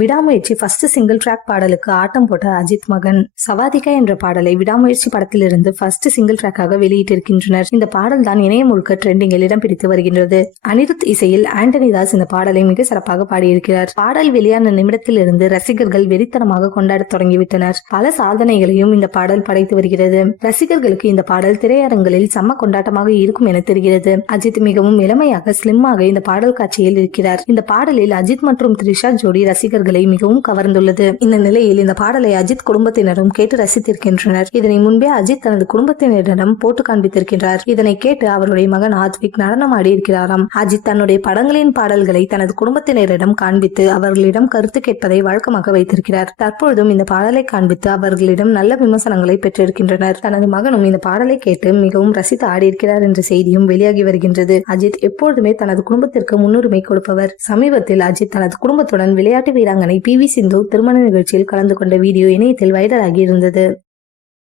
விடாமுயற்சி first single track பாடலுக்கு ஆட்டம் போட்ட அஜித் மகன் சவாதிகா என்ற பாடலை விடாமுயற்சி படத்திலிருந்து ஃபர்ஸ்ட் சிங்கிள் ட்ராக்காக வெளியிட்டிருக்கின்றனர். இந்த பாடல் தான் இணையம் முழுக்க ட்ரெண்டிங்கில் இடம் பிடித்து வருகின்றது. அனிருத் இசையில் ஆண்டனி தாஸ் இந்த பாடலை மிக சிறப்பாக பாடியிருக்கிறார். பாடல் வெளியான நிமிடத்திலிருந்து ரசிகர்கள் வெறித்தனமாக கொண்டாட தொடங்கிவிட்டனர். பல சாதனைகளையும் இந்த பாடல் படைத்து வருகிறது. ரசிகர்களுக்கு இந்த பாடல் திரையரங்களில் செம்ம கொண்டாட்டமாக இருக்கும் என தெரிகிறது. அஜித் மிகவும் இளமையாக ஸ்லிம்மாக இந்த பாடல் காட்சியில் இருக்கிறார். இந்த பாடலில் அஜித் மற்றும் த்ரிஷா ஜோடி ரசிகர்களை மிகவும் கவர்ந்துள்ளது. இந்த நிலையில் இந்த பாடலை அஜித் குடும்பத்தினரும் கேட்டு ரசித்திருக்கின்றனர். இதனை முன்பே அஜித் தனது குடும்பத்தினரிடம் போட்டு காண்பித்திருக்கிறார். இதனை கேட்டு அவருடைய மகன் ஆத்விக் நடனம் ஆடி இருக்கிறாராம். அஜித் தன்னுடைய படங்களின் பாடல்களை தனது குடும்பத்தினரிடம் காண்பித்து அவர்களிடம் கருத்து கேட்பதை வழக்கமாக வைத்திருக்கிறார். தற்பொழுதும் இந்த பாடலை காண்பித்து அவர்களிடம் நல்ல விமர்சனங்களை பெற்றிருக்கின்றனர். தனது மகனும் இந்த பாடலை கேட்டு மிகவும் ரசித்து ஆடியிருக்கிறார் என்ற செய்தியும் வெளியாகி வருகின்றது. அஜித் எப்பொழுதுமே தனது குடும்பத்திற்கு முன்னுரிமை கொடுப்பவர். சமீபத்தில் அஜித் தனது குடும்பத்துடன் விளையாட்டு வீராங்கனை PV சிந்து திருமண நிகழ்ச்சியில் கலந்து கொண்ட வீடியோ இணையத்தில் வைரலாகி இருந்தது.